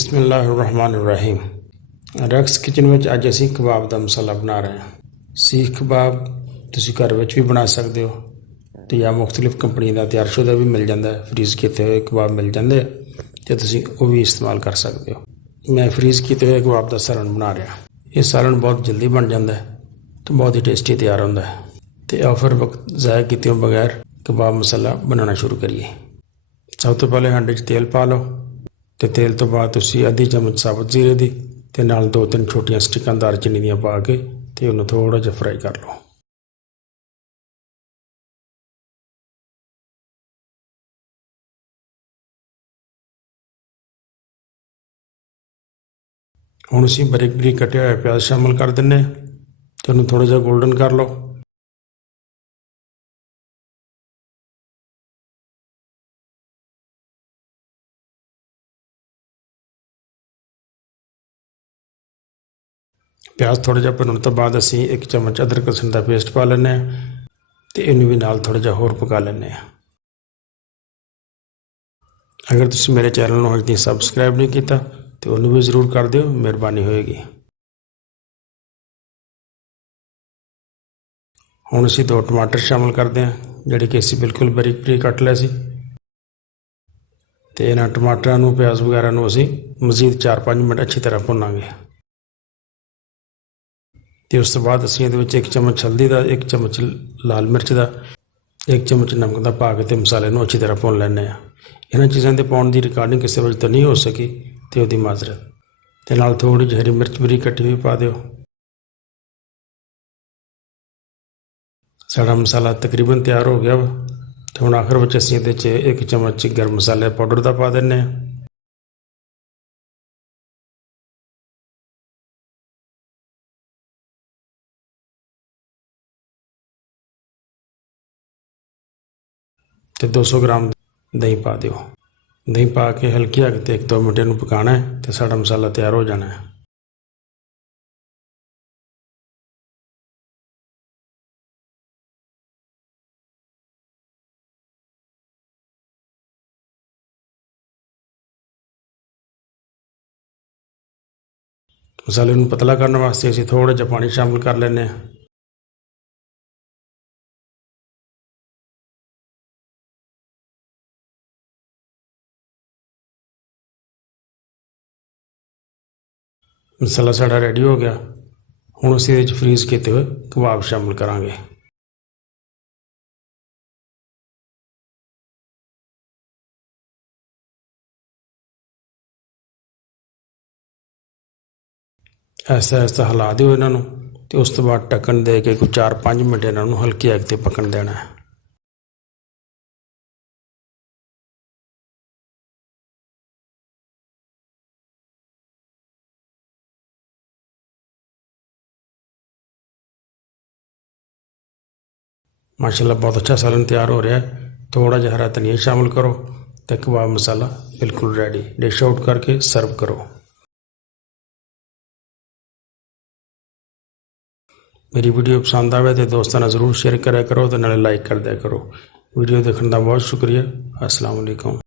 बिस्मिल्लाहिर्रहमानिर्रहीम। रक्स किचन में अज असी कबाब का मसाला बना रहे हैं। सीख कबाब तुसी घर में भी बना सकते हो तो या मुख्तलिफ कंपनी का तैयारशुदा भी मिल जाता है, फ्रीज़ किए हुए कबाब मिल जाते हैं तो तुसी वो भी इस्तेमाल कर सकते हो। मैं फ्रीज़ किए हुए कबाब का सालन बना रहा। ये सालन बहुत जल्दी बन जाता है तो बहुत ही टेस्टी तैयार होता है। तो आओ फिर वक्त ज़ाया किए बगैर कबाब मसाला बनाना शुरू करिए। सब तो पहले हांडे च तेल पा लो तो तेल तो बाद तुसी आधी चम्मच साबुत जीरे दी ते नाल 2-3 छोटियां स्टिकां दालचीनी दियां पा के ते उन्हें थोड़ा जिहा फ्राई कर लो। हुण असीं बारीक बारीक कट्टिया होया प्याज शामिल कर दिंने ते उन्हें थोड़ा जिहा गोल्डन कर लो। प्याज थोड़ा जिहा भुनण तो बाद असीं 1 चम्मच अदरक लहसुन का पेस्ट पा लैंदे ते इनूं भी नाल थोड़ा जिहा होर पका लैंदे। अगर तुसीं मेरे चैनल नूं अजे सबसक्राइब नहीं किया तो उन्होंने भी जरूर कर दिओ, मेहरबानी होएगी। हुण असीं 2 टमाटर शामिल करते हैं जिहड़े कि असीं बिल्कुल बारीक बारीक कट लए सी ते इन्हां टमाटरां नूं प्याज वगैरह नूं असीं मजीद 4-5 मिनट अच्छी तरह भुनांगे। तो उस तो बाद असीं इहदे विच 1 चम्मच हल्दी का, 1 चम्मच लाल मिर्च का, 1 चम्मच नमक का पा के मसाले नूं अच्छी तरह भुन लैंदे आ। इन्हां चीज़ां दे पाउण दी रिकॉर्डिंग किसी वजह तो नहीं हो सकी तो उसकी माजरत। ते नाल थोड़ी जी हरी मिर्च बारीक कट्टी हुई पा दिओ। साडा मसाला तकरीबन तैयार हो गया वा तो हुण आखिर विच असीं इहदे च 1 चम्मच गर्म मसाले पाउडर का पा दिंदे आ। ते 200 ग्राम दही पा दिओ। दही पा के हल्की अग ते 1-2 मिनट इहनूं पकाना है तो साडा मसाला तैयार हो जाना है। मसाले नूं पतला करने वास्ते असीं थोड़ा जिहा पानी शामिल कर लैंदे आ। मसाला साड़ा रेडी हो गया। हुण असीं इहदे च फ्रीज़ किए हुए कबाब शामिल करांगे। ऐसा ऐसा हिला दिओ इन्हां नूं ते उस तो बाद ढक्कन दे के कोई 4-5 मिनट इन्हां नूं हल्की अग ते पकण देना है। माशाल्लाह बहुत अच्छा सालन तैयार हो रहा है। थोड़ा जिहा हरा धनिया शामिल करो तो कबाब मसाला बिल्कुल रेडी। डिश आउट करके सर्व करो। मेरी वीडियो पसंद आए तो दोस्तों जरूर शेयर करा करो तो नाले लाइक कर दिया करो। वीडियो देखने का बहुत शुक्रिया। अस्सलाम वालेकुम।